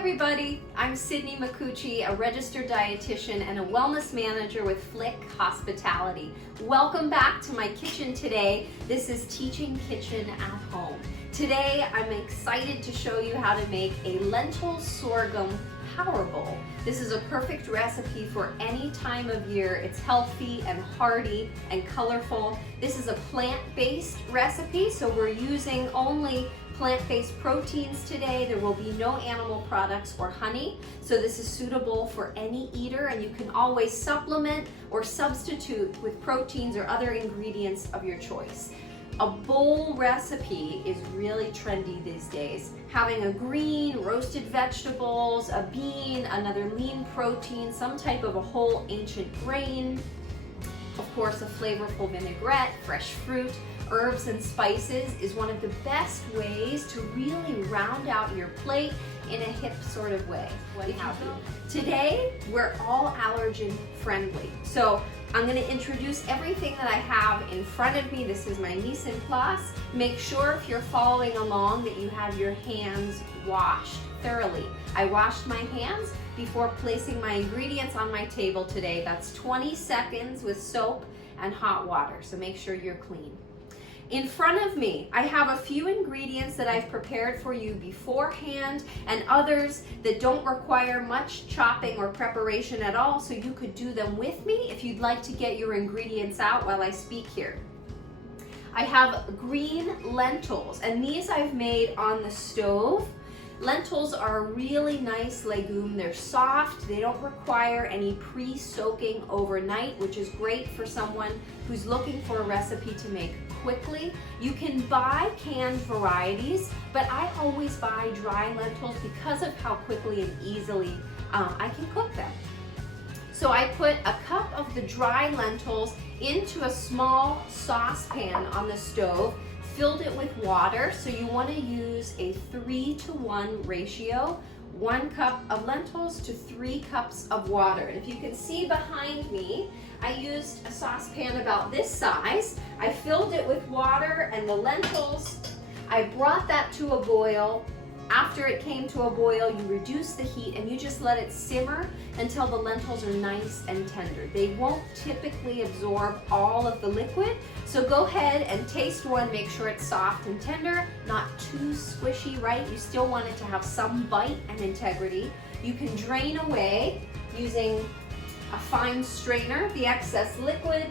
everybody, I'm Sydney Macucci, a registered dietitian and a wellness manager with Flick Hospitality. Welcome back to my kitchen today. This is Teaching Kitchen at Home. Today I'm excited to show you how to make a lentil sorghum power bowl. This is a perfect recipe for any time of year. It's healthy and hearty and colorful. This is a plant-based recipe, so we're using only plant-based proteins today. There will be no animal products or honey, so this is suitable for any eater, and you can always supplement or substitute with proteins or other ingredients of your choice. A bowl recipe is really trendy these days. Having a green, roasted vegetables, a bean, another lean protein, some type of a whole ancient grain, of course a flavorful vinaigrette, fresh fruit, herbs and spices is one of the best ways to really round out your plate in a hip sort of way. Today, we're all allergen friendly. So I'm gonna introduce everything that I have in front of me. This is my mise en place. Make sure if you're following along that you have your hands washed thoroughly. I washed my hands before placing my ingredients on my table today. That's 20 seconds with soap and hot water, so make sure you're clean. In front of me, I have a few ingredients that I've prepared for you beforehand and others that don't require much chopping or preparation at all, so you could do them with me if you'd like to get your ingredients out while I speak here. I have green lentils, and these I've made on the stove. Lentils are a really nice legume. They're soft, they don't require any pre-soaking overnight, which is great for someone who's looking for a recipe to make quickly. You can buy canned varieties, but I always buy dry lentils because of how quickly and easily I can cook them. So I put a cup of the dry lentils into a small saucepan on the stove, filled it with water, so you want to use a 3-to-1 ratio, 1 cup of lentils to 3 cups of water. And if you can see behind me, I used a saucepan about this size. I filled it with water and the lentils. I brought that to a boil. After it came to a boil, you reduce the heat and you just let it simmer until the lentils are nice and tender. They won't typically absorb all of the liquid, so go ahead and taste one, make sure it's soft and tender, not too squishy, right? You still want it to have some bite and integrity. You can drain away using a fine strainer the excess liquid.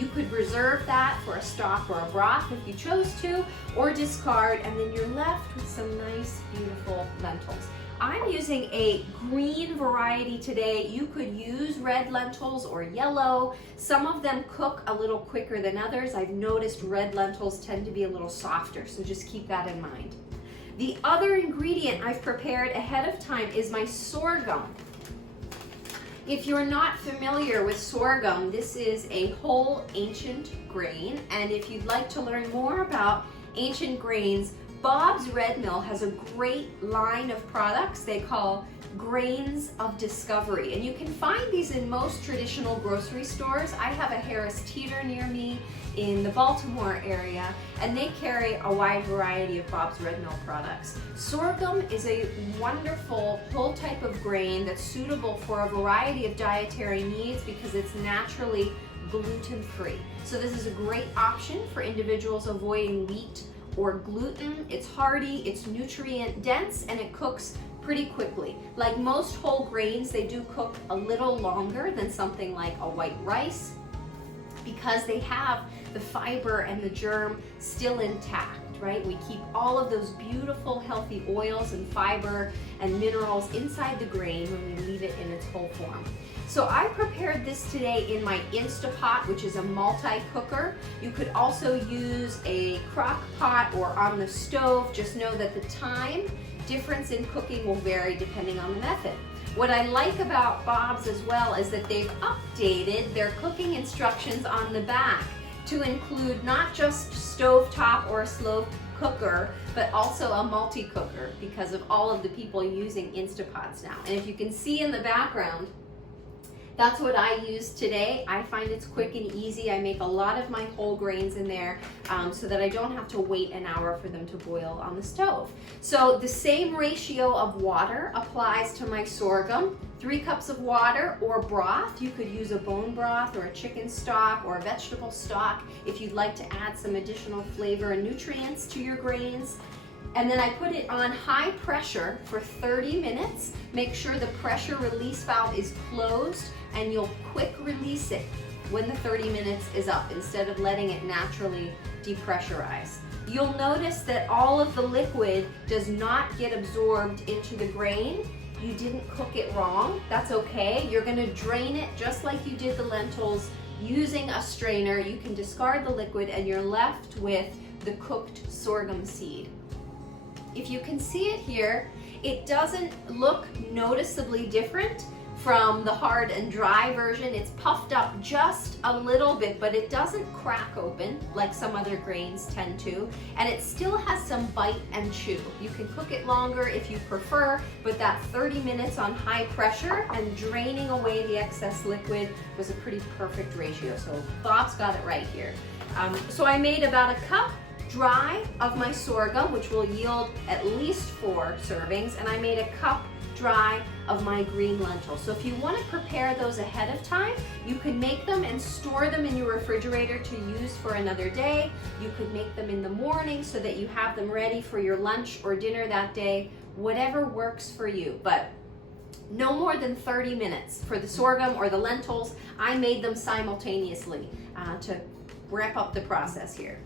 You could reserve that for a stock or a broth if you chose to, or discard, and then you're left with some nice, beautiful lentils. I'm using a green variety today. You could use red lentils or yellow. Some of them cook a little quicker than others. I've noticed red lentils tend to be a little softer, so just keep that in mind. The other ingredient I've prepared ahead of time is my sorghum. If you're not familiar with sorghum, this is a whole ancient grain, and if you'd like to learn more about ancient grains, Bob's Red Mill has a great line of products they call Grains of Discovery, and you can find these in most traditional grocery stores. I have a Harris Teeter near me in the Baltimore area, and they carry a wide variety of Bob's Red Mill products. Sorghum is a wonderful whole type of grain that's suitable for a variety of dietary needs because it's naturally gluten-free. So this is a great option for individuals avoiding wheat or gluten. It's hearty, it's nutrient dense, and it cooks pretty quickly. Like most whole grains, they do cook a little longer than something like a white rice because they have the fiber and the germ still intact, right? We keep all of those beautiful healthy oils and fiber and minerals inside the grain when we leave it in its whole form. So I prepared this today in my Instapot, which is a multi-cooker. You could also use a crock pot or on the stove. Just know that the time difference in cooking will vary depending on the method. What I like about Bob's as well is that they've updated their cooking instructions on the back to include not just stovetop or a slow cooker, but also a multi-cooker because of all of the people using Instapots now. And if you can see in the background, That's what I use today. I find it's quick and easy. I make a lot of my whole grains in there so that I don't have to wait an hour for them to boil on the stove. So the same ratio of water applies to my sorghum. 3 cups of water or broth. You could use a bone broth or a chicken stock or a vegetable stock if you'd like to add some additional flavor and nutrients to your grains. And then I put it on high pressure for 30 minutes. Make sure the pressure release valve is closed and you'll quick release it when the 30 minutes is up instead of letting it naturally depressurize. You'll notice that all of the liquid does not get absorbed into the grain. You didn't cook it wrong. That's okay. You're going to drain it just like you did the lentils using a strainer. You can discard the liquid and you're left with the cooked sorghum seed. If you can see it here, it doesn't look noticeably different from the hard and dry version. It's puffed up just a little bit, but it doesn't crack open like some other grains tend to, and it still has some bite and chew. You can cook it longer if you prefer, but that 30 minutes on high pressure and draining away the excess liquid was a pretty perfect ratio. So Bob's got it right here. So I made about a cup dry of my sorghum, which will yield at least 4 servings, and I made a cup dry of my green lentils. So if you want to prepare those ahead of time, you can make them and store them in your refrigerator to use for another day. You could make them in the morning so that you have them ready for your lunch or dinner that day, whatever works for you. But no more than 30 minutes for the sorghum or the lentils. I made them simultaneously to wrap up the process here.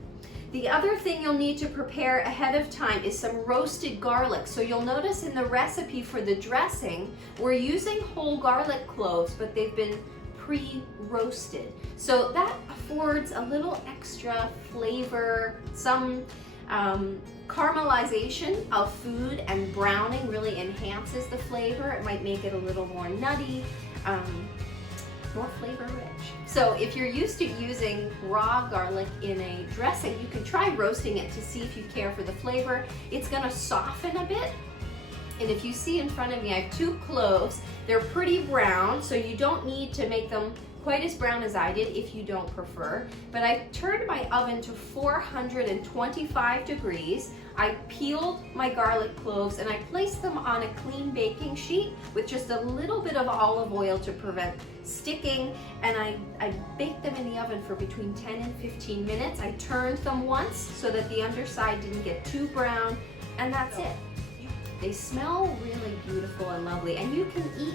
The other thing you'll need to prepare ahead of time is some roasted garlic. So you'll notice in the recipe for the dressing, we're using whole garlic cloves, but they've been pre-roasted. So that affords a little extra flavor, some caramelization of food, and browning really enhances the flavor. It might make it a little more nutty, more flavor rich. So if you're used to using raw garlic in a dressing, you can try roasting it to see if you care for the flavor. It's gonna soften a bit. And if you see in front of me, I have 2 cloves. They're pretty brown, so you don't need to make them quite as brown as I did if you don't prefer. But I turned my oven to 425 degrees. I peeled my garlic cloves and I placed them on a clean baking sheet with just a little bit of olive oil to prevent sticking, and I baked them in the oven for between 10 and 15 minutes. I turned them once so that the underside didn't get too brown, and that's it. They smell really beautiful and lovely, and you can eat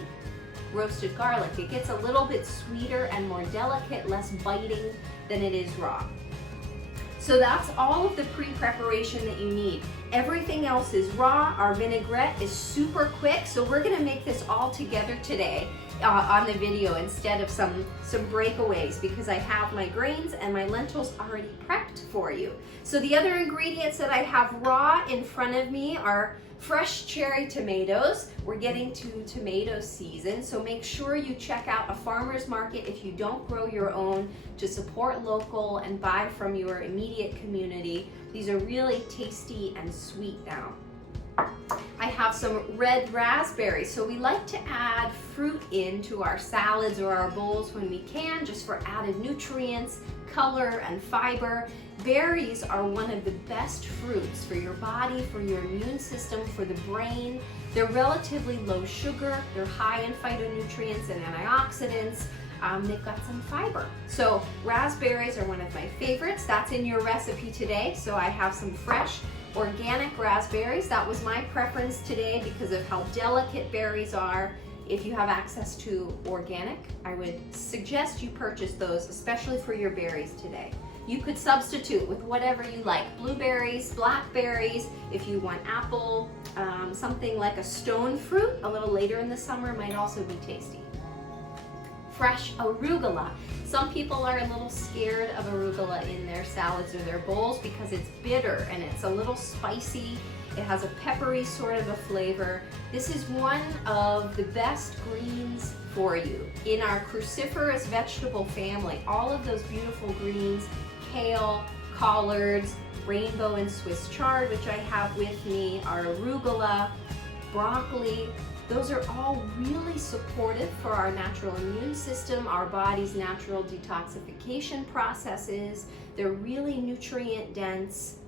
roasted garlic. It gets a little bit sweeter and more delicate, less biting than it is raw. So that's all of the pre-preparation that you need. Everything else is raw. Our vinaigrette is super quick, so we're gonna make this all together today on the video instead of some breakaways, because I have my grains and my lentils already prepped for you. So the other ingredients that I have raw in front of me are fresh cherry tomatoes. We're getting to tomato season, so make sure you check out a farmer's market if you don't grow your own, to support local and buy from your immediate community. These are really tasty and sweet now. I have some red raspberries. So we like to add fruit into our salads or our bowls when we can, just for added nutrients, color, and fiber. Berries are one of the best fruits for your body, for your immune system, for the brain. They're relatively low sugar, they're high in phytonutrients and antioxidants. They've got some fiber. So raspberries are one of my favorites. That's in your recipe today. So I have some fresh organic raspberries. That was my preference today because of how delicate berries are. If you have access to organic, I would suggest you purchase those, especially for your berries today. You could substitute with whatever you like. Blueberries, blackberries, if you want apple, something like a stone fruit a little later in the summer might also be tasty. Fresh arugula. Some people are a little scared of arugula in their salads or their bowls because it's bitter and it's a little spicy. It has a peppery sort of a flavor. This is one of the best greens for you in our cruciferous vegetable family. All of those beautiful greens, kale, collards, rainbow and Swiss chard, which I have with me, our arugula, broccoli, Those are all really supportive for our natural immune system, our body's natural detoxification processes. They're really nutrient dense,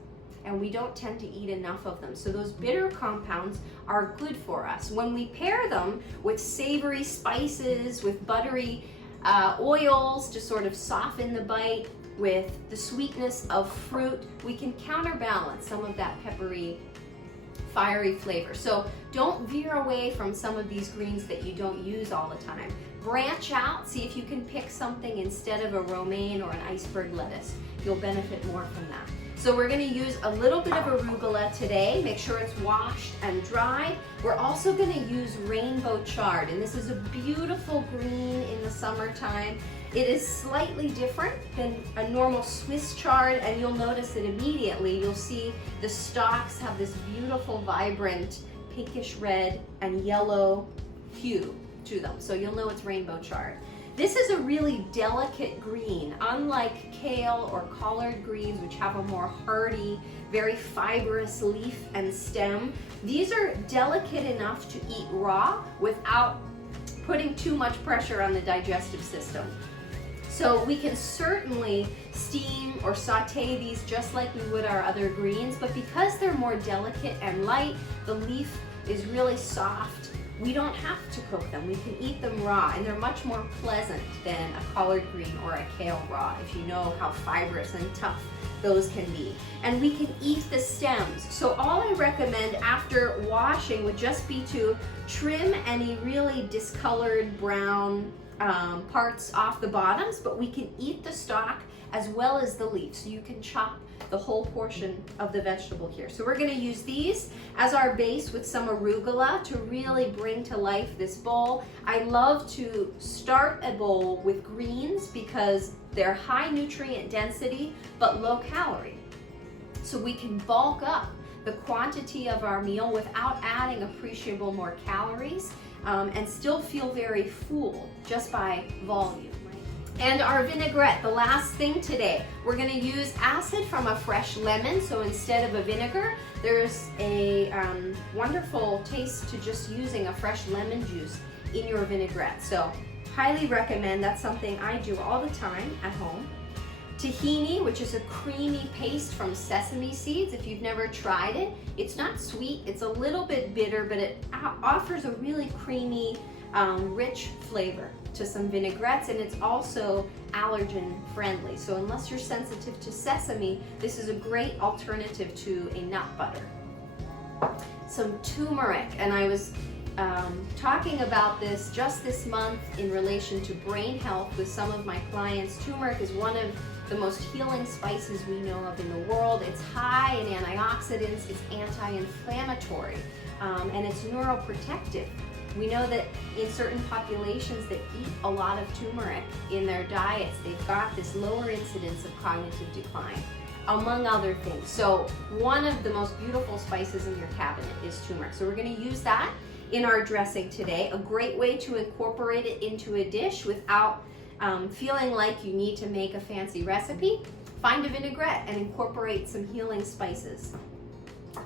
and we don't tend to eat enough of them. So those bitter compounds are good for us. When we pair them with savory spices, with buttery oils to sort of soften the bite, with the sweetness of fruit, we can counterbalance some of that peppery, fiery flavor. So don't veer away from some of these greens that you don't use all the time. Branch out, see if you can pick something instead of a romaine or an iceberg lettuce. You'll benefit more from that. So we're going to use a little bit of arugula today. Make sure it's washed and dried. We're also going to use rainbow chard, and this is a beautiful green in the summertime. It is slightly different than a normal Swiss chard, and you'll notice it immediately. You'll see the stalks have this beautiful, vibrant, pinkish red and yellow hue to them. So you'll know it's rainbow chard. This is a really delicate green, unlike kale or collard greens, which have a more hardy, very fibrous leaf and stem. These are delicate enough to eat raw without putting too much pressure on the digestive system. So we can certainly steam or saute these just like we would our other greens, but because they're more delicate and light, the leaf is really soft, we don't have to cook them. We can eat them raw, and they're much more pleasant than a collard green or a kale raw, if you know how fibrous and tough those can be. And we can eat the stems. So all I recommend after washing would just be to trim any really discolored brown parts off the bottoms, but we can eat the stalk as well as the leaf. So you can chop the whole portion of the vegetable here. So we're going to use these as our base with some arugula to really bring to life this bowl. I love to start a bowl with greens because they're high nutrient density but low calorie. So we can bulk up the quantity of our meal without adding appreciable more calories and still feel very full just by volume. And our vinaigrette, the last thing today. We're going to use acid from a fresh lemon, so instead of a vinegar, there's a wonderful taste to just using a fresh lemon juice in your vinaigrette. So highly recommend. That's something I do all the time at home. Tahini, which is a creamy paste from sesame seeds. If you've never tried it, it's not sweet, it's a little bit bitter, but it offers a really creamy, rich flavor to some vinaigrettes, and it's also allergen friendly. So unless you're sensitive to sesame, this is a great alternative to a nut butter. Some turmeric, and I was talking about this just this month in relation to brain health with some of my clients. Turmeric is one of the most healing spices we know of in the world. It's high in antioxidants, it's anti-inflammatory, and it's neuroprotective. We know that in certain populations that eat a lot of turmeric in their diets, they've got this lower incidence of cognitive decline, among other things. So one of the most beautiful spices in your cabinet is turmeric. So we're going to use that in our dressing today. A great way to incorporate it into a dish without feeling like you need to make a fancy recipe. Find a vinaigrette and incorporate some healing spices.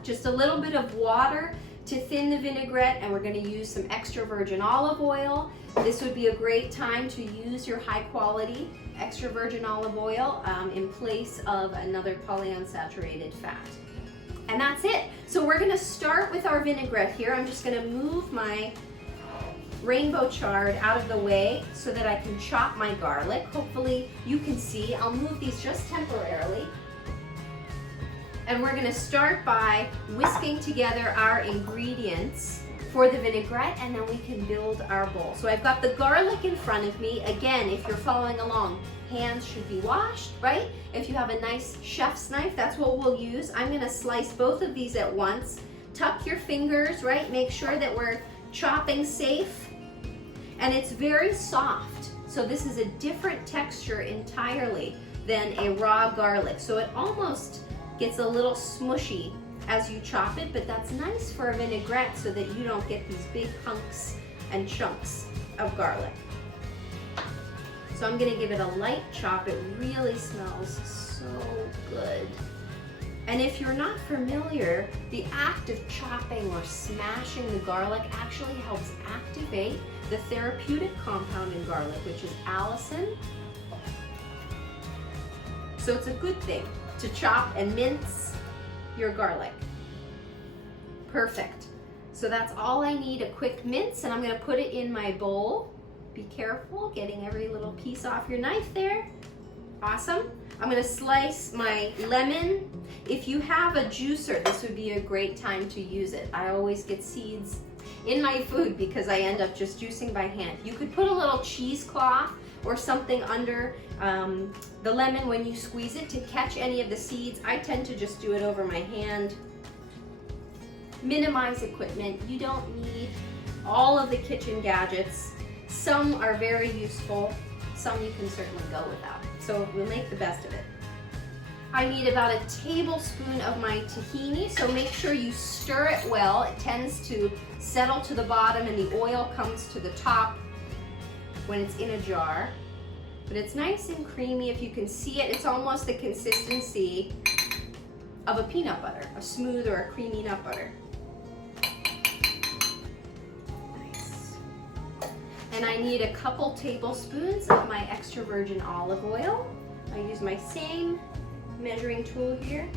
Just a little bit of water to thin the vinaigrette, and we're going to use some extra virgin olive oil. This would be a great time to use your high quality extra virgin olive oil in place of another polyunsaturated fat. And that's it. So we're going to start with our vinaigrette here. I'm just going to move my rainbow chard out of the way so that I can chop my garlic. Hopefully you can see. I'll move these just temporarily. And we're going to start by whisking together our ingredients for the vinaigrette, and then we can build our bowl. So I've got the garlic in front of me. Again, if you're following along, hands should be washed, right? If you have a nice chef's knife, that's what we'll use. I'm going to slice both of these at once. Tuck your fingers, right? Make sure that we're chopping safe. And it's very soft. So this is a different texture entirely than a raw garlic. So it almost gets a little smushy as you chop it, but that's nice for a vinaigrette so that you don't get these big hunks and chunks of garlic. So I'm going to give it a light chop. It really smells so good. And if you're not familiar, the act of chopping or smashing the garlic actually helps activate the therapeutic compound in garlic, which is allicin. So it's a good thing to chop and mince your garlic. Perfect. So that's all I need, a quick mince, and I'm gonna put it in my bowl. Be careful getting every little piece off your knife there. Awesome. I'm gonna slice my lemon. If you have a juicer, this would be a great time to use it. I always get seeds in my food because I end up just juicing by hand. You could put a little cheesecloth or something under the lemon when you squeeze it to catch any of the seeds. I tend to just do it over my hand. Minimize equipment. You don't need all of the kitchen gadgets. Some are very useful, some you can certainly go without. So we'll make the best of it. I need about a tablespoon of my tahini, so make sure you stir it well. It tends to settle to the bottom and the oil comes to the top when it's in a jar. But it's nice and creamy. If you can see it, it's almost the consistency of a peanut butter, a smooth or a creamy nut butter. And I need a couple tablespoons of my extra virgin olive oil. I use my same measuring tool here.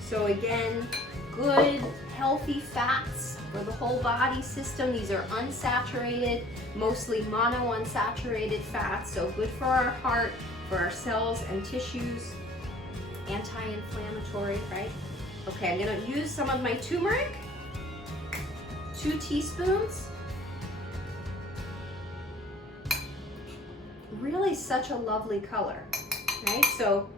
So again, good, healthy fats for the whole body system. These are unsaturated, mostly monounsaturated fats, so good for our heart, for our cells and tissues, anti-inflammatory, right? Okay, I'm gonna use some of my turmeric, 2 teaspoons. Really such a lovely color, right? So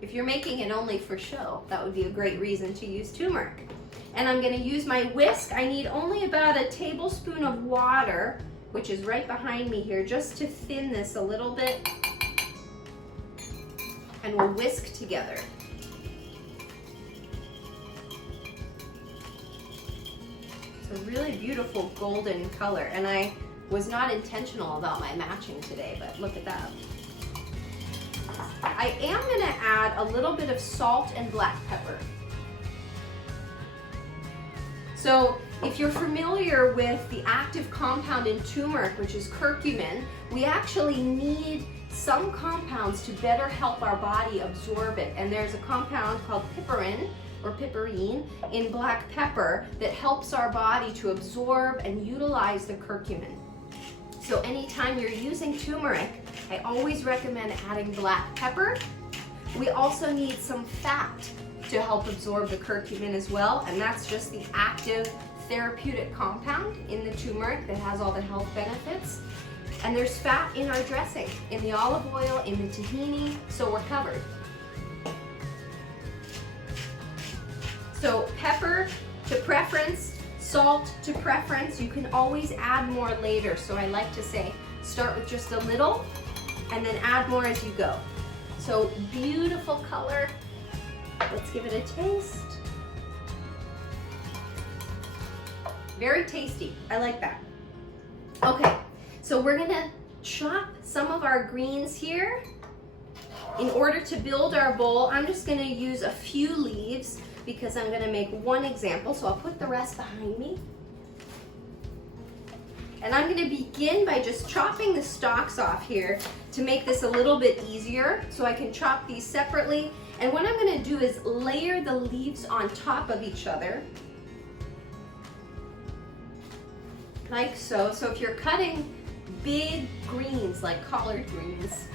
if you're making it only for show, that would be a great reason to use turmeric. And I'm gonna use my whisk. I need only about a tablespoon of water, which is right behind me here, just to thin this a little bit. And we'll whisk together. It's a really beautiful golden color, and I was not intentional about my matching today, but look at that. I am gonna add a little bit of salt and black pepper. So if you're familiar with the active compound in turmeric, which is curcumin, we actually need some compounds to better help our body absorb it. And there's a compound called piperine or piperine in black pepper that helps our body to absorb and utilize the curcumin. So anytime you're using turmeric, I always recommend adding black pepper. We also need some fat to help absorb the curcumin as well, and that's just the active therapeutic compound in the turmeric that has all the health benefits. And there's fat in our dressing, in the olive oil, in the tahini, so we're covered. So pepper to preference, salt to preference. You can always add more later. So I like to say, start with just a little and then add more as you go. So beautiful color. Let's give it a taste. Very tasty. I like that. Okay, so we're gonna chop some of our greens here. In order to build our bowl, I'm just gonna use a few leaves because I'm gonna make one example, so I'll put the rest behind me. And I'm gonna begin by just chopping the stalks off here to make this a little bit easier, so I can chop these separately. And what I'm gonna do is layer the leaves on top of each other, like so. So if you're cutting big greens, like collard greens,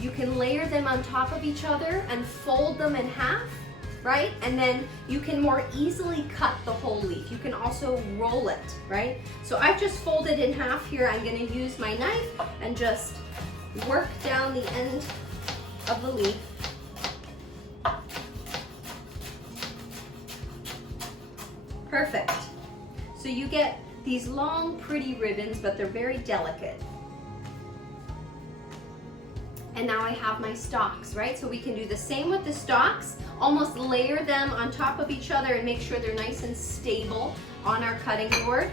you can layer them on top of each other and fold them in half, right? And then you can more easily cut the whole leaf. You can also roll it, right? So I've just folded in half here. I'm gonna use my knife and just work down the end of the leaf. Perfect. So you get these long, pretty ribbons, but they're very delicate. And now I have my stalks, right? So we can do the same with the stalks, almost layer them on top of each other and make sure they're nice and stable on our cutting board.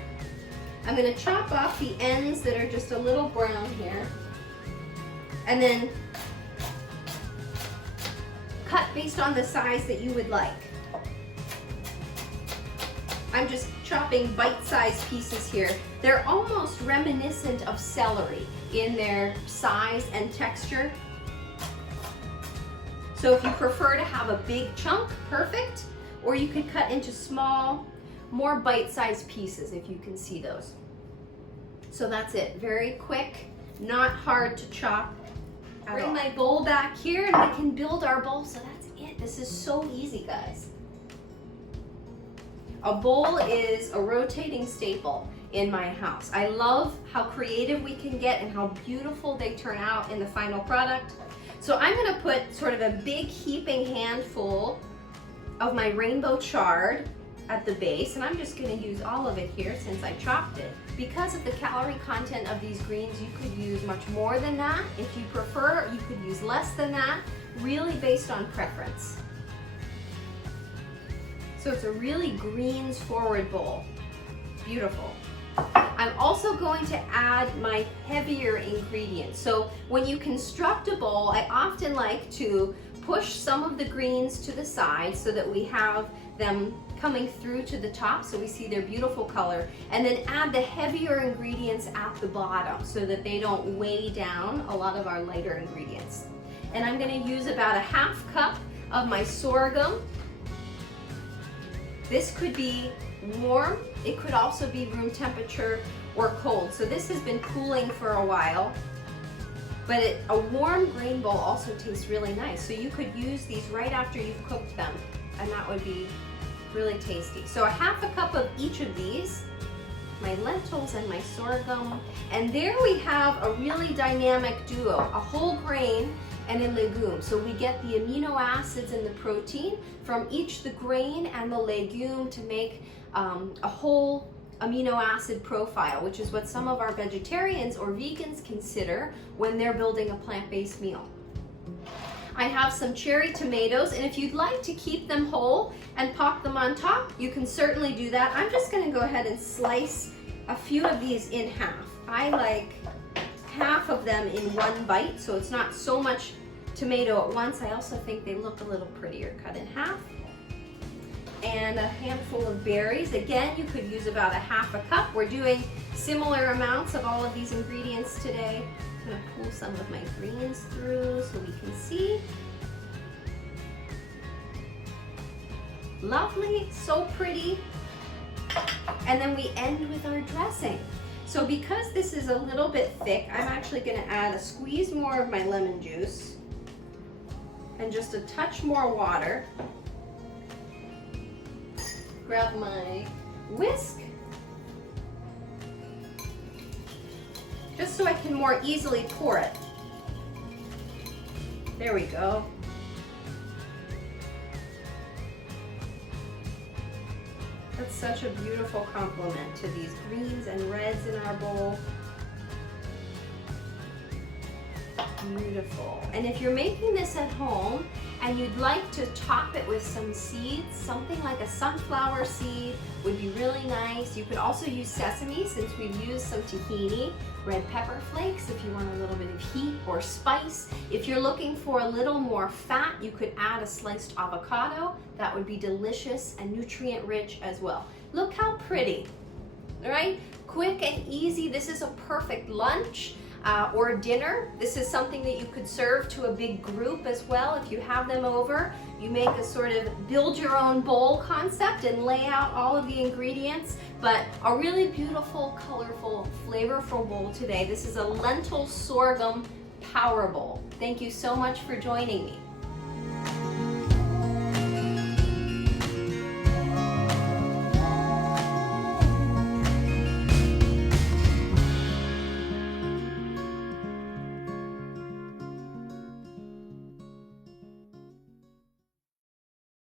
I'm going to chop off the ends that are just a little brown here. And then cut based on the size that you would like. I'm just chopping bite-sized pieces here. They're almost reminiscent of celery in their size and texture. So if you prefer to have a big chunk, perfect, or you could cut into small, more bite-sized pieces if you can see those. So that's it, very quick, not hard to chop. Bring my bowl back here and we can build our bowl, so that's it. This is so easy, guys. A bowl is a rotating staple in my house. I love how creative we can get and how beautiful they turn out in the final product. So I'm gonna put sort of a big heaping handful of my rainbow chard at the base, and I'm just gonna use all of it here since I chopped it. Because of the calorie content of these greens, you could use much more than that. If you prefer, you could use less than that, really based on preference. So it's a really greens forward bowl. Beautiful. I'm also going to add my heavier ingredients. So when you construct a bowl, I often like to push some of the greens to the side so that we have them coming through to the top so we see their beautiful color, and then add the heavier ingredients at the bottom so that they don't weigh down a lot of our lighter ingredients. And I'm going to use about a half cup of my sorghum. This could be warm, it could also be room temperature or cold. So this has been cooling for a while, but a warm grain bowl also tastes really nice. So you could use these right after you've cooked them, and that would be really tasty. So a half a cup of each of these, my lentils and my sorghum, and there we have a really dynamic duo, a whole grain and a legume. So we get the amino acids and the protein from each the grain and the legume to make a whole amino acid profile, which is what some of our vegetarians or vegans consider when they're building a plant-based meal. I have some cherry tomatoes, and if you'd like to keep them whole and pop them on top, you can certainly do that. I'm just going to go ahead and slice a few of these in half. I like half of them in one bite, so it's not so much tomato at once. I also think they look a little prettier cut in half. And a handful of berries. Again, you could use about a half a cup. We're doing similar amounts of all of these ingredients today. I'm going to pull some of my greens through so we can see. Lovely, so pretty. And then we end with our dressing. So because this is a little bit thick, I'm actually going to add a squeeze more of my lemon juice and just a touch more water. Grab my whisk, just so I can more easily pour it. There we go. That's such a beautiful complement to these greens and reds in our bowl. Beautiful. And if you're making this at home and you'd like to top it with some seeds, something like a sunflower seed would be really nice. You could also use sesame since we've used some tahini, red pepper flakes if you want a little bit of heat or spice. If you're looking for a little more fat, you could add a sliced avocado. That would be delicious and nutrient rich as well. Look how pretty, all right? Quick and easy. This is a perfect lunch. Or dinner. This is something that you could serve to a big group as well. If you have them over, you make a sort of build your own bowl concept and lay out all of the ingredients, but a really beautiful, colorful, flavorful bowl today. This is a lentil sorghum power bowl. Thank you so much for joining me.